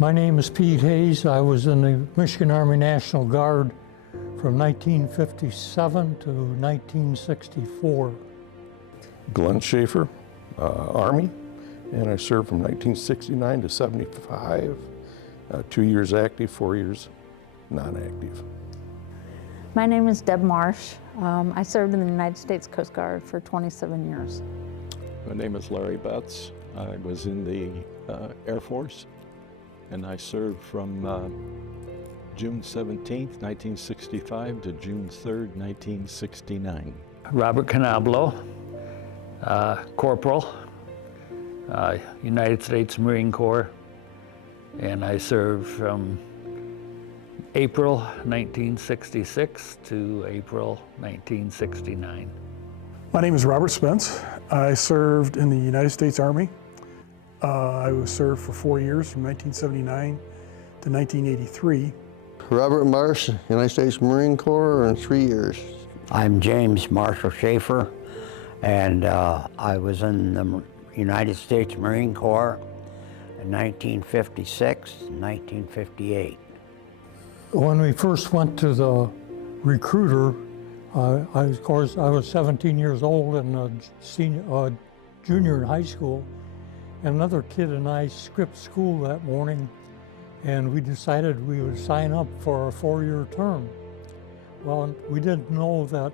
My name is Pete Hayes. I was in the Michigan Army National Guard from 1957 to 1964. Glenn Schaefer, Army, and I served from 1969 to 75, 2 years active, 4 years non-active. My name is Deb Marsh. I served in the United States Coast Guard for 27 years. My name is Larry Betts. I was in the Air Force, and I served from June 17th, 1965 to June 3rd, 1969. Robert Canablo, Corporal, United States Marine Corps, and I served from April 1966 to April 1969. My name is Robert Spence. I served in the United States Army. I was served for 4 years, from 1979 to 1983. Robert Marsh, United States Marine Corps, in 3 years. I'm James Marshall Schaefer, and I was in the United States Marine Corps in 1956 and 1958. When we first went to the recruiter, I was 17 years old and junior in high school. And another kid and I skipped school that morning, and we decided we would sign up for a 4-year term. Well, we didn't know that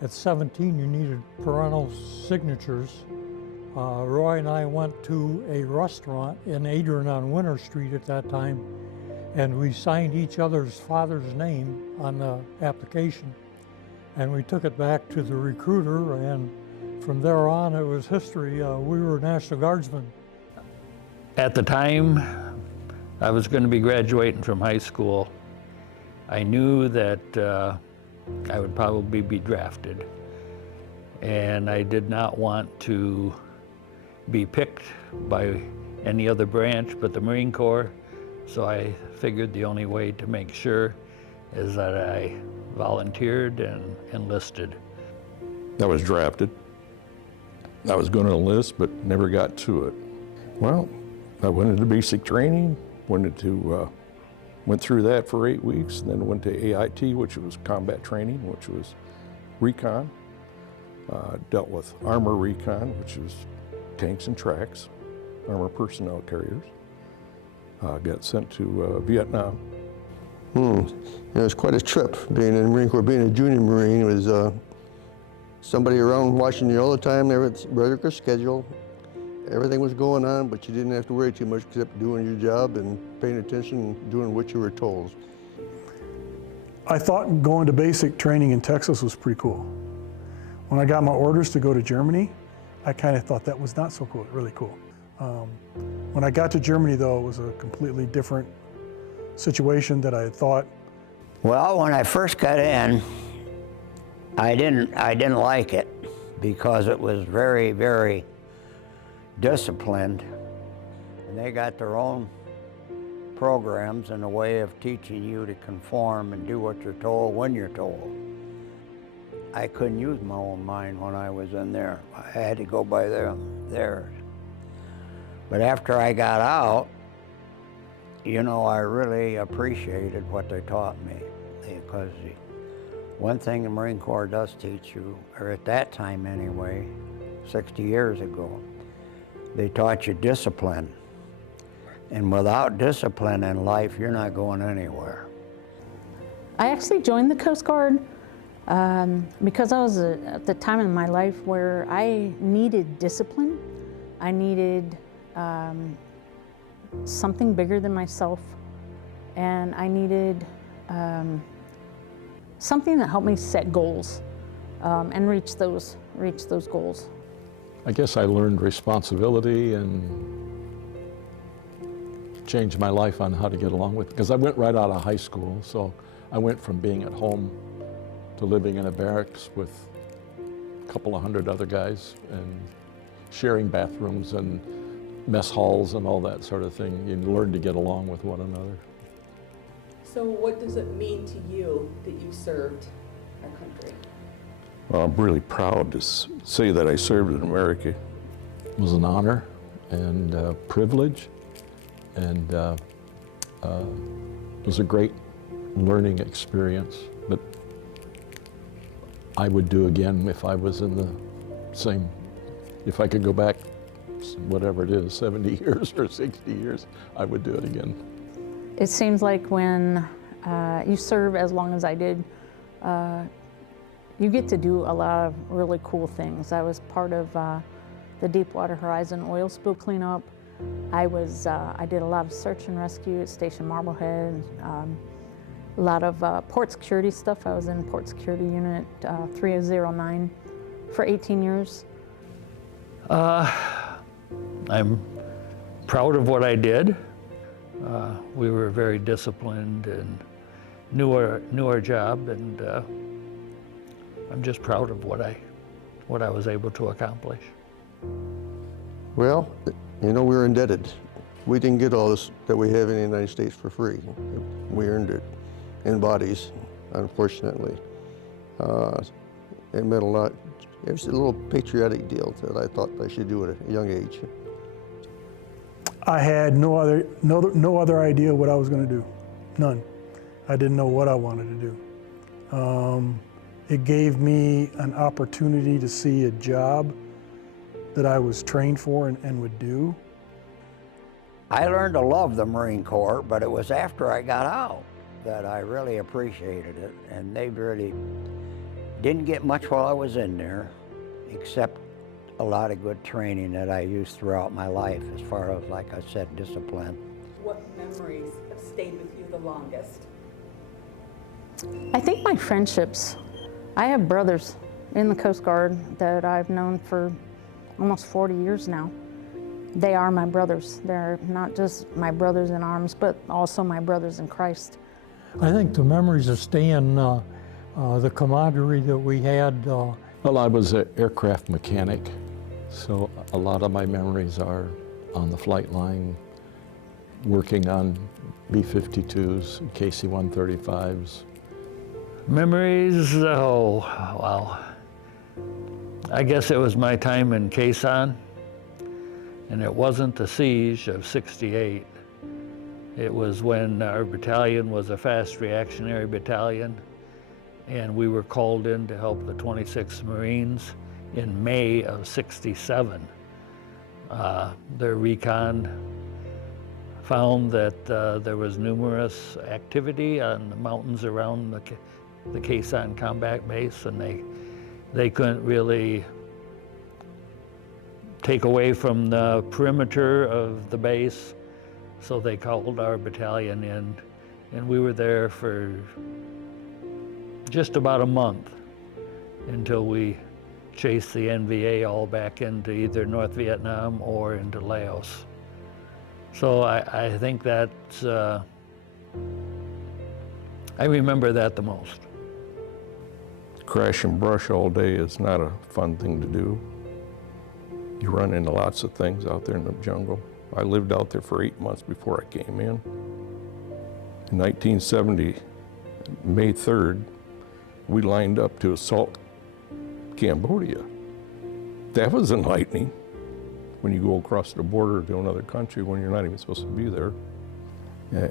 at 17 you needed parental signatures. Roy and I went to a restaurant in Adrian on Winter Street at that time, and we signed each other's father's name on the application. And we took it back to the recruiter, and from there on, it was history. We were National Guardsmen. At the time I was going to be graduating from high school, I knew that I would probably be drafted. And I did not want to be picked by any other branch but the Marine Corps. So I figured the only way to make sure is that I volunteered and enlisted. I was drafted. I was going to enlist, but never got to it. Well, I went into basic training, went through that for 8 weeks, and then went to AIT, which was combat training, which was recon. Dealt with armor recon, which was tanks and tracks, armor personnel carriers. Got sent to Vietnam. It was quite a trip, being in the Marine Corps. Being a junior Marine was somebody around watching you all the time. They were regular schedule. Everything was going on, but you didn't have to worry too much except doing your job and paying attention and doing what you were told. I thought going to basic training in Texas was pretty cool. When I got my orders to go to Germany, I kind of thought that was not so cool, really cool. When I got to Germany, though, it was a completely different situation that I had thought. Well, when I first got in, I didn't like it because it was very, very disciplined, and they got their own programs and a way of teaching you to conform and do what you're told when you're told. I couldn't use my own mind when I was in there. I had to go by theirs. But after I got out, you know, I really appreciated what they taught me, because one thing the Marine Corps does teach you, or at that time anyway, 60 years ago, they taught you discipline. And without discipline in life, you're not going anywhere. I actually joined the Coast Guard because I was at the time in my life where I needed discipline. I needed something bigger than myself, and I needed something that helped me set goals and reach those goals. I guess I learned responsibility and changed my life on how to get along with it, because I went right out of high school, so I went from being at home to living in a barracks with a couple of hundred other guys and sharing bathrooms and mess halls and all that sort of thing. You learn to get along with one another. So what does it mean to you that you served our country? Well, I'm really proud to say that I served in America. It was an honor and a privilege, and it was a great learning experience that I would do again if I was in the same, if I could go back, whatever it is, 70 years or 60 years, I would do it again. It seems like when you serve as long as I did, you get to do a lot of really cool things. I was part of the Deepwater Horizon oil spill cleanup. I did a lot of search and rescue at Station Marblehead, a lot of port security stuff. I was in Port Security Unit 3009 for 18 years. I'm proud of what I did. We were very disciplined and knew our job, and I'm just proud of what I was able to accomplish. Well, you know, we're indebted. We didn't get all this that we have in the United States for free. We earned it in bodies, unfortunately. It meant a lot. It was a little patriotic deal that I thought I should do at a young age. I had no other idea what I was going to do. None. I didn't know what I wanted to do. It gave me an opportunity to see a job that I was trained for and would do. I learned to love the Marine Corps, but it was after I got out that I really appreciated it, and they really didn't get much while I was in there, except a lot of good training that I used throughout my life as far as, like I said, discipline. What memories have stayed with you the longest? I think my friendships. I have brothers in the Coast Guard that I've known for almost 40 years now. They are my brothers. They're not just my brothers in arms, but also my brothers in Christ. I think the memories of staying, the camaraderie that we had. Well, I was an aircraft mechanic, so a lot of my memories are on the flight line, working on B-52s, KC-135s. Memories, oh, well, I guess it was my time in Khe Sanh, and it wasn't the siege of '68. It was when our battalion was a fast reactionary battalion, and we were called in to help the 26th Marines in May of '67. Their recon found that there was numerous activity on the mountains around the Khe Sanh combat base, and they couldn't really take away from the perimeter of the base, so they called our battalion in, and we were there for just about a month until we chased the NVA all back into either North Vietnam or into Laos. So I think that's, I remember that the most. Crash and brush all day is not a fun thing to do. You run into lots of things out there in the jungle. I lived out there for 8 months before I came in. In 1970, May 3rd, we lined up to assault Cambodia. That was enlightening when you go across the border to another country when you're not even supposed to be there.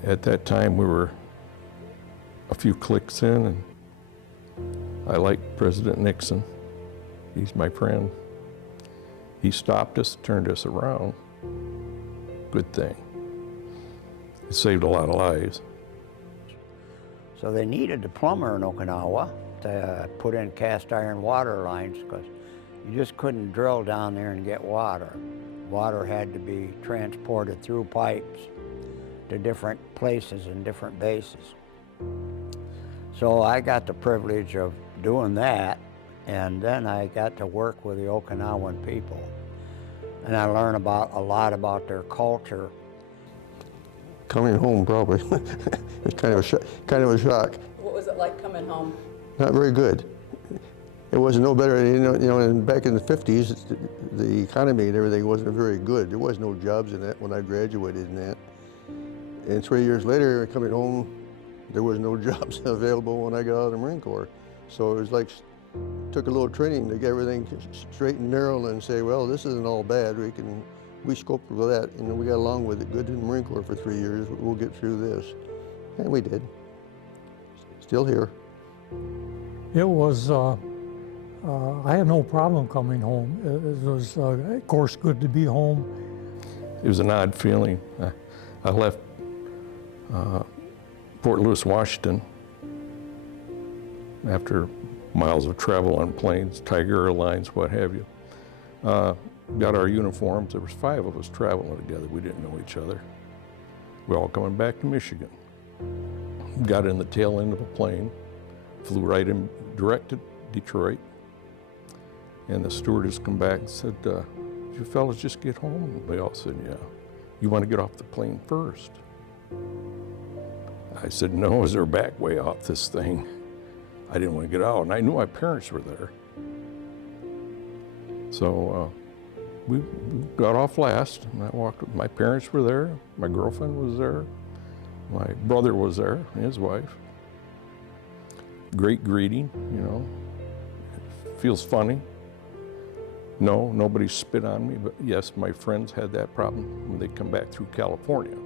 At that time, we were a few clicks in, and I liked President Nixon. He's my friend. He stopped us, turned us around. Good thing. It saved a lot of lives. So they needed a plumber in Okinawa to put in cast iron water lines, because you just couldn't drill down there and get water. Water had to be transported through pipes to different places and different bases. So I got the privilege of doing that, and then I got to work with the Okinawan people. And I learned a lot about their culture. Coming home, probably. It's kind of a shock. What was it like coming home? Not very good. It wasn't no better, and back in the 50s, the economy and everything wasn't very good. There was no jobs in that when I graduated in that. And 3 years later, coming home, there was no jobs available when I got out of the Marine Corps. So it was like, took a little training to get everything straight and narrow and say, well, this isn't all bad. We can we scoped with that, and we got along with it good in the Marine Corps for 3 years. We'll get through this. And we did. Still here. It was, I had no problem coming home. It was, of course, good to be home. It was an odd feeling. I left Fort Lewis, Washington after miles of travel on planes, Tiger Airlines, what have you. Got our uniforms. There was 5 of us traveling together. We didn't know each other. We're all coming back to Michigan. Got in the tail end of a plane, flew right in direct to Detroit. And the stewardess come back and said, "Did you fellas just get home?" And we all said, "Yeah." "You want to get off the plane first?" I said, "No, is there a back way off this thing?" I didn't want to get out, and I knew my parents were there. So we got off last, and I walked. My parents were there, my girlfriend was there, my brother was there, and his wife. Great greeting, you know. Feels funny. No, nobody spit on me, but yes, my friends had that problem when they come back through California.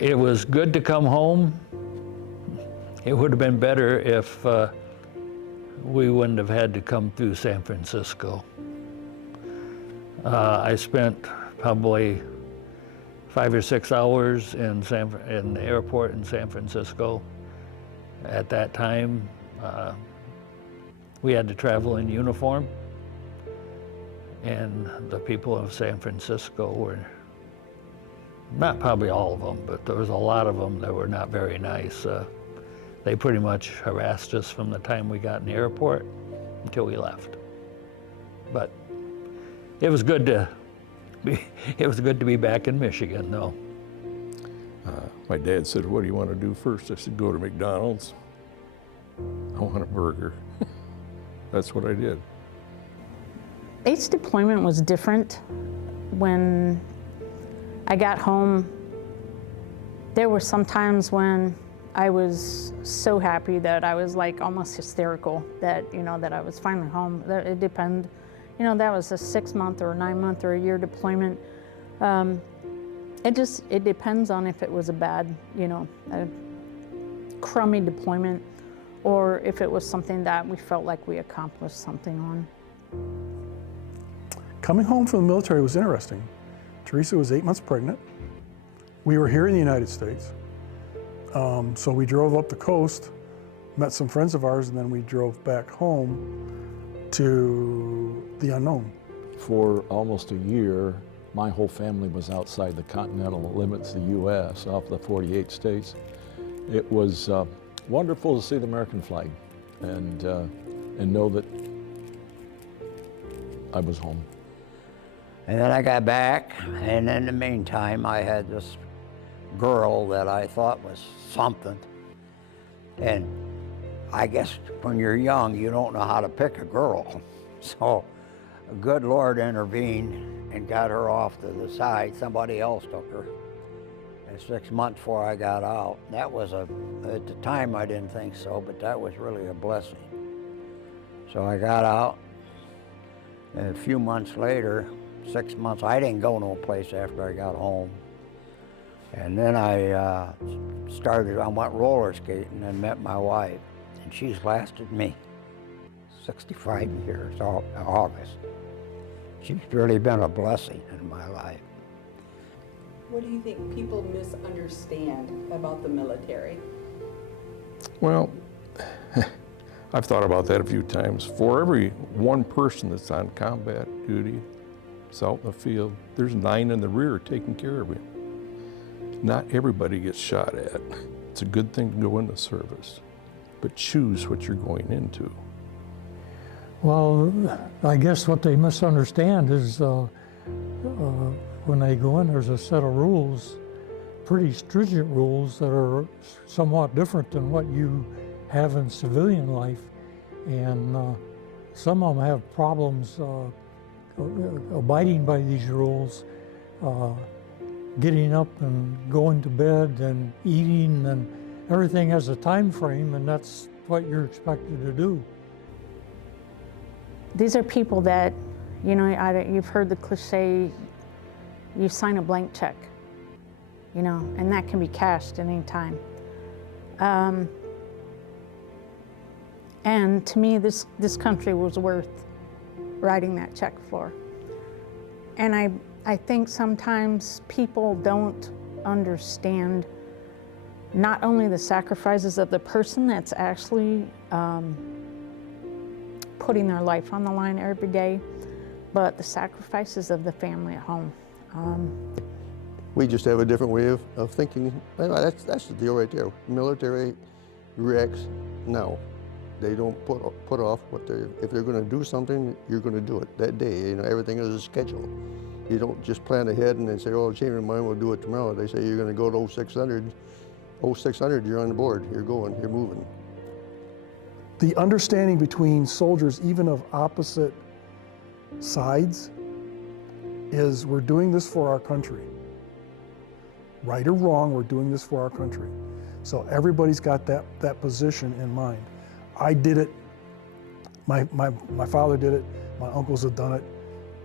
It was good to come home. It would have been better if we wouldn't have had to come through San Francisco. I spent probably 5 or 6 hours in the airport in San Francisco. At that time, we had to travel in uniform, and the people of San Francisco were, not probably all of them, but there was a lot of them that were not very nice. They pretty much harassed us from the time we got in the airport until we left. But it was good to be back in Michigan, though. My dad said, "What do you want to do first?" I said, "Go to McDonald's. I want a burger." That's what I did. Base deployment was different. When I got home, there were some times when I was so happy that I was like almost hysterical that, you know, that I was finally home. It depended, you know, that was a 6-month or a 9-month or a year deployment. It depends on if it was a bad, you know, a crummy deployment, or if it was something that we felt like we accomplished something on. Coming home from the military was interesting. Teresa was 8 months pregnant. We were here in the United States. So we drove up the coast, met some friends of ours, and then we drove back home to the unknown. For almost a year, my whole family was outside the continental limits of the U.S., off the 48 states. It was wonderful to see the American flag and know that I was home. And then I got back, and in the meantime, I had this girl that I thought was something. And I guess when you're young, you don't know how to pick a girl. So a good Lord intervened and got her off to the side. Somebody else took her. And 6 months before I got out, that was at the time I didn't think so, but that was really a blessing. So I got out, and a few months later, 6 months, I didn't go no place after I got home. And then I went roller skating and met my wife, and she's lasted me 65 years, August. She's really been a blessing in my life. What do you think people misunderstand about the military? Well, I've thought about that a few times. For every one person that's on combat duty, it's out in the field, there's 9 in the rear taking care of him. Not everybody gets shot at. It's a good thing to go into service, but choose what you're going into. Well, I guess what they misunderstand is when they go in, there's a set of rules, pretty stringent rules that are somewhat different than what you have in civilian life. And some of them have problems abiding by these rules, getting up and going to bed and eating, and everything has a time frame, and that's what you're expected to do. These are people that You know, you've heard the cliche, you sign a blank check, you know, and that can be cashed at any time. And to me, this country was worth writing that check for. And I think sometimes people don't understand not only the sacrifices of the person that's actually putting their life on the line every day, but the sacrifices of the family at home. We just have a different way of thinking. That's the deal right there. Military reacts now. They don't put off what if they're going to do something, you're going to do it that day. You know, everything is a schedule. You don't just plan ahead and then say, oh, change your mind, we'll do it tomorrow. They say you're going to go to 0600. 0600, you're on the board. You're going, you're moving. The understanding between soldiers, even of opposite sides, is we're doing this for our country. Right or wrong, we're doing this for our country. So everybody's got that position in mind. I did it, my father did it, my uncles have done it.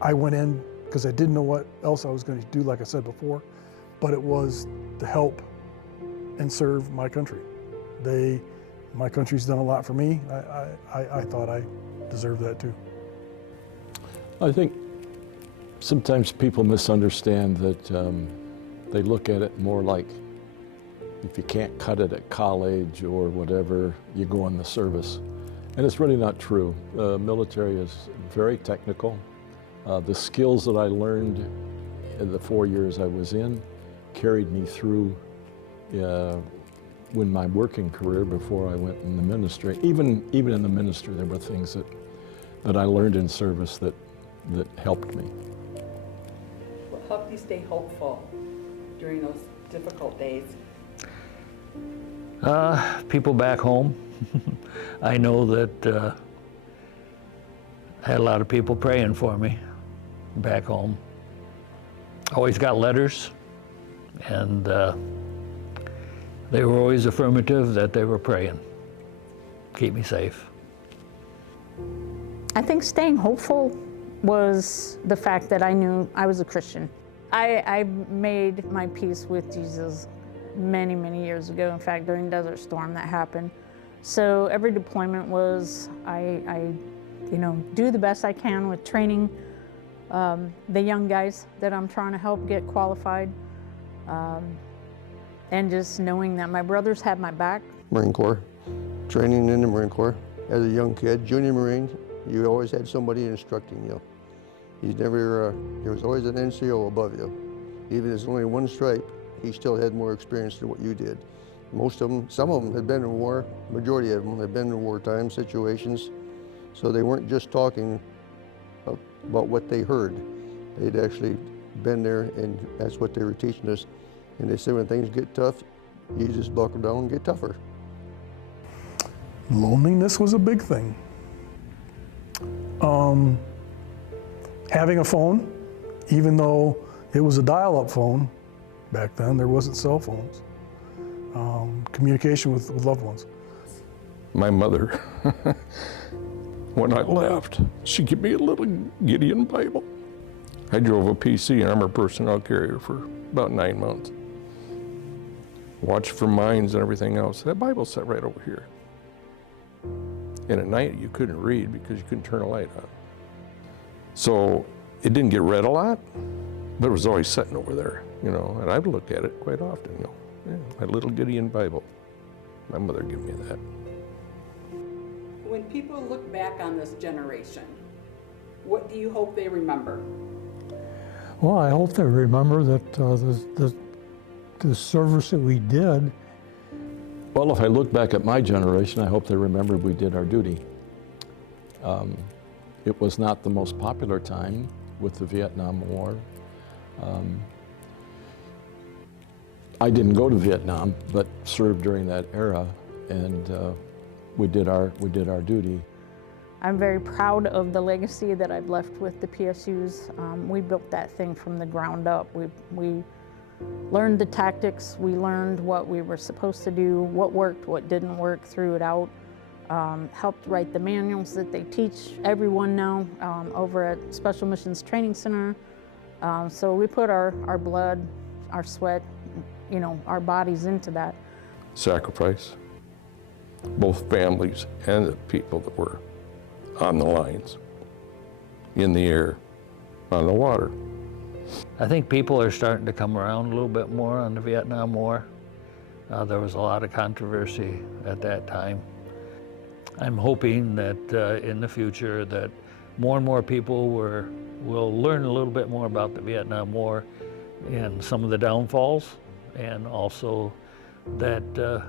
I went in because I didn't know what else I was going to do, like I said before, but it was to help and serve my country. My country's done a lot for me. I thought I deserved that too. I think sometimes people misunderstand that they look at it more like if you can't cut it at college or whatever, you go in the service. And it's really not true. The military is very technical. The skills that I learned in the 4 years I was in carried me through when my working career before I went in the ministry. Even in the ministry, there were things that I learned in service that helped me. What helped you stay hopeful during those difficult days? People back home. I know that I had a lot of people praying for me back home. Always got letters, and they were always affirmative that they were praying. Keep me safe. I think staying hopeful was the fact that I knew I was a Christian. I made my peace with Jesus many, many years ago. In fact, during Desert Storm that happened. So every deployment was, I do the best I can with training the young guys that I'm trying to help get qualified. And just knowing that my brothers had my back. Marine Corps, training in the Marine Corps. As a young kid, junior Marine, you always had somebody instructing you. You never, there was always an NCO above you. Even if there's only one stripe, he still had more experience than what you did. Most of them, some of them had been in war, majority of them had been in wartime situations, so they weren't just talking about what they heard. They'd actually been there, and that's what they were teaching us. And they said when things get tough, you just buckle down and get tougher. Loneliness was a big thing. Having a phone, even though it was a dial-up phone back then, there wasn't cell phones. Communication with loved ones. My mother, when I left, she gave me a little Gideon Bible. I drove a PC, armored personnel carrier, for about 9 months. Watched for mines and everything else. That Bible sat right over here. And at night you couldn't read because you couldn't turn a light on. So it didn't get read a lot, but it was always sitting over there, and I'd look at it quite often, my little Gideon Bible. My mother gave me that. When people look back on this generation, what do you hope they remember? Well, I hope they remember that the service that we did. Well, if I look back at my generation, I hope they remember we did our duty. It was not the most popular time with the Vietnam War. I didn't go to Vietnam, but served during that era, and we did our duty. I'm very proud of the legacy that I've left with the PSUs. We built that thing from the ground up. We learned the tactics, we learned what we were supposed to do, what worked, what didn't work, threw it out. helped write the manuals that they teach everyone now over at Special Missions Training Center. So we put our blood, our sweat, our bodies into that. Sacrifice, both families and the people that were on the lines, in the air, on the water. I think people are starting to come around a little bit more on the Vietnam War. There was a lot of controversy at that time. I'm hoping that in the future that more and more people will learn a little bit more about the Vietnam War and some of the downfalls, and also that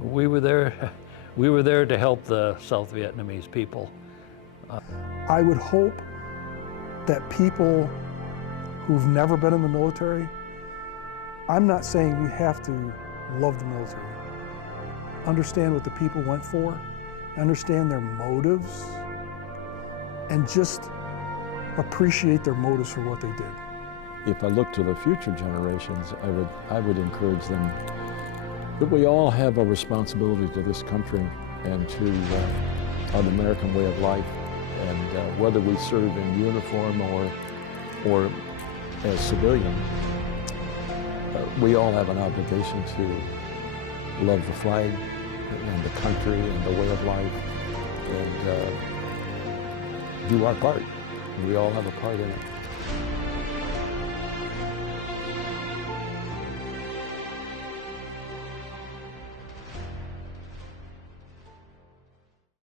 we were there to help the South Vietnamese people. I would hope that people who've never been in the military, I'm not saying you have to love the military. Understand what the people went for, understand their motives, and just appreciate their motives for what they did. If I look to the future generations, I would encourage them that we all have a responsibility to this country and to an American way of life. And whether we serve in uniform or as civilian, we all have an obligation to love the flag and the country and the way of life and do our part. We all have a part in it.